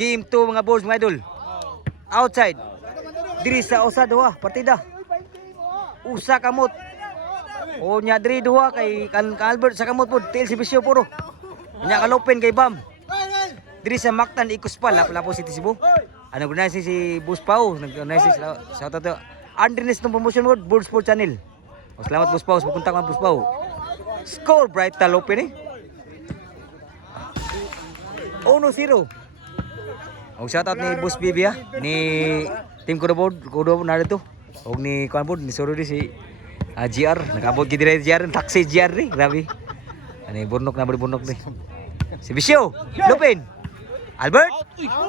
Game 2 mga boss, mga idol. Outside. Diri sa usa duha partida. Usa kamot. O nya diri duha kay kan Albert sa kamot pod til si Bisyo puro. Nya kalopen kay Bam. Diri sa Mactan Ikuspal Lapu-Lapu City Cebu. Ano guna si Boss Pau, nag-organize sa to. Andrenes ng promotion mode Board Sport Channel. O, salamat Boss Pau, pupunta ka Boss Pau. Score bright talopen eh. 1-0. Og shoutout ni Boss Bibi ni Team Kudo na dito. Og ni kuan pod ni Sorry si GR nakabot gid dire GR taxi GR ni grabe. Ani burnok na burnok ni. Si Bisyo, Lupin. Albert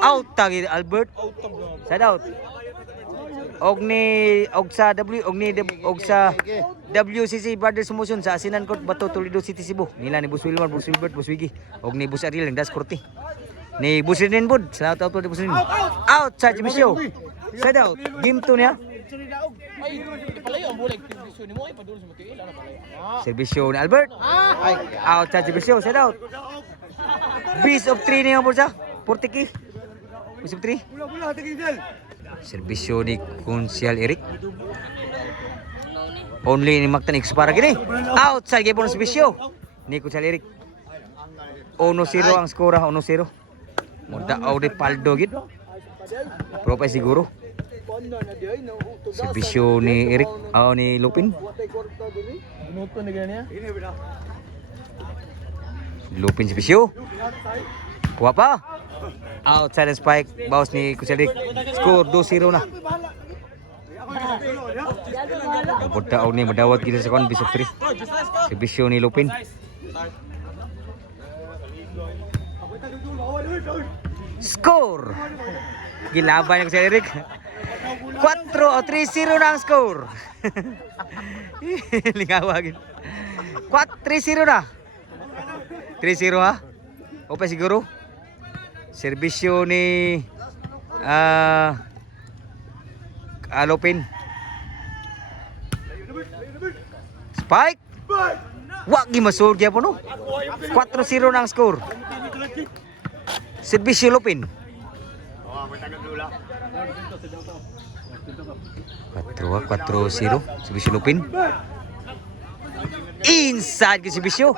out tagi Albert. Side out. Og sa WCC Brothers Promotion sa Asinan Court Bato Toledo City Cebu. Nila ni Boss Wilmar, Boss Wilbert, Boss Wiggy. Og ni Boss Ariel ng Das Corte. Ni Boss Rinen Bud. Salamat out po ni Boss Rinen. Out sa Bisyo. Side out. Game 2 niya. Ay, palayo ang bulag servisyo ni mo ay padulong sa matiil ana palayo. Servisyo ni Albert. Out sa Bisyo. Side out. Beast of 3 niya po sa. Portiki. Beast of 3. Servisyo ni Kunsyal Eric. Only ni Mactan X para gini. Outside gay po ng servisyo ni Kunsyal Eric. 1-0 ang skora, 1-0. Mudaaw di paldo gid. Pro pa siguro. Servisyo ni Eric, ni Lupin. Minuto ni ganyan. Lupin servisyo. Kuha pa. Outside and spike. Bawas ni Kuselik. Score 2-0 na. Mudaaw ni madawat kita sa kon bisok 3. Servisyo ni Lupin. Score. Gilaban ni Kuselik. 3-0 na ang score. Lingawagin. 3-0 na. 3-0 ha? O pa siguro? Servisyo ni Lupin. Spike. Wag gimasur gyapon no. 4-0 na ang score. Servisyo Lupin. 4-0. Servisyo Lupin. Inside si Servisyo.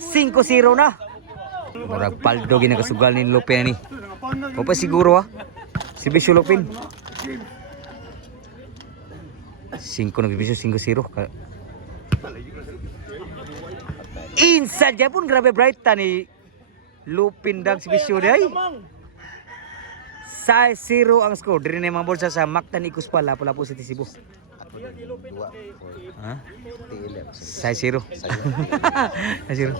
5-0 na. Murag paldo ginagasugal ni Lupin ni. O pa siguro ha. Servisyo Lupin. 5 na Servisyo, 5-0. Inside yapon grabe bright ta ni Lupin dag Servisyo day. 6-0 ang score. Diri na mga bolsa sa Mactan Ikuspal Lapu-Lapu City Cebu. Ha? 6-0. 6-0.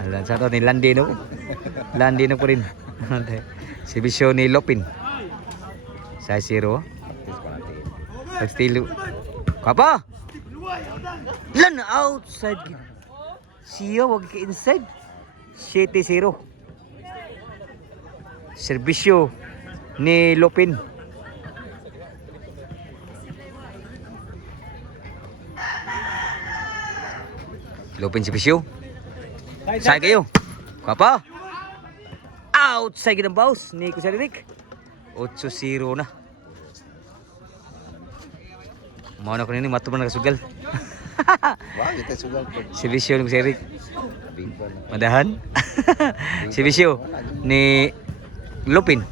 Alam sa to ni Landino. Landino po rin. Servisyo ni Lupin. 6-0. Pagstilo. Kapa? Lan outside. Siya wag ka inside. 7-0. Servisyo ni Lupin. Lupin servisyo. Saan kayo? Kapa? Outside ng bounce ni Kuselik. 8-0 na. Mano ko nini matuman nakasugal. Wah, kita sugal po. Servisyo ni Kuselik. Madahan. Servisyo ni Lupin.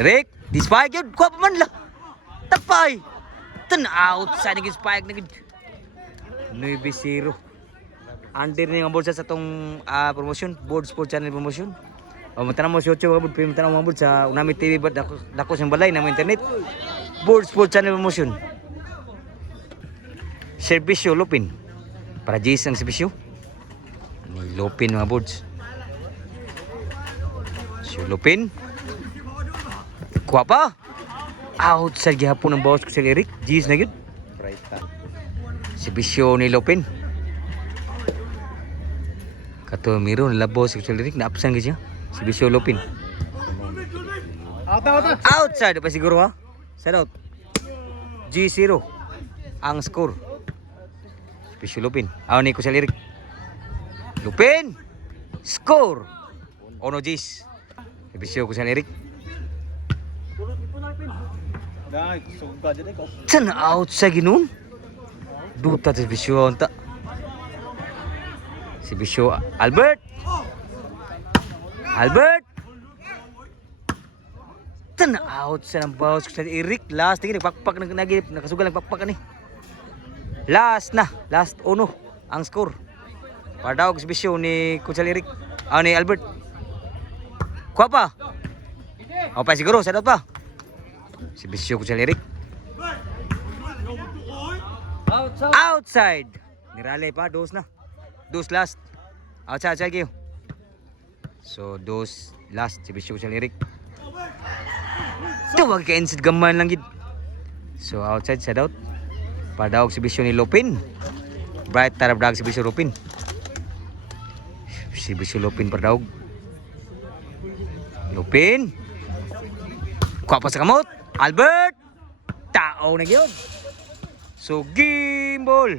Rick, di spike yun. Kuha pa man lang. Tapay. Tan outside naging spike. 9-0. Under na yung bolsa sa itong promotion. Board Sport Channel promotion. O matanang mo si Ocho. Matanang mo mga sa Unami TV. Dako siyang balay na mo internet. Board Sport Channel promotion. Servisyo Lupin. Para Jace ang servisyo. Ni Lupin mga boards. Si Lupin. Kuha pa. Outside gihapon ng bawas ko si Eric. Jace na yun. Servisyo ni Lupin. Kato miro labo si Eric na absent siya. Servisyo Lupin. Outside pa siguro ha. Side out. G0 ang score. Servisyo Lupin. Ni Kusel Eric. Lupin. Score. Ono G's. Bisyo ko sa Eric. Dai, suga dito ko. Sana out sa ginon. Duta sa Bisyo unta. Si Bisyo Albert. Albert. Sana out sa nang bounce ko sa Eric. Last tingin nagpakpak nakasugal nagpakpak ni. Last uno ang score. Para daw si Bisyo ni Kunsal Eric. Ni Albert. Kuha pa. O pa siguro, sa pa. Si Bisyo Kunsal Eric. Outside. Nirale pa, dos na. Dos last. Outside kayo. So, dos last si Bisyo Kunsal Eric. Tawag ka inside gaman lang gid. So, outside sa doubt. Para daw si Bisyo ni Lopin. Bright tarap dag si Bisyo Lopin. Si Bisyo Lopin para daw. Lupin. Kuha pa sa kamot. Albert. Tao na yun. So, game ball.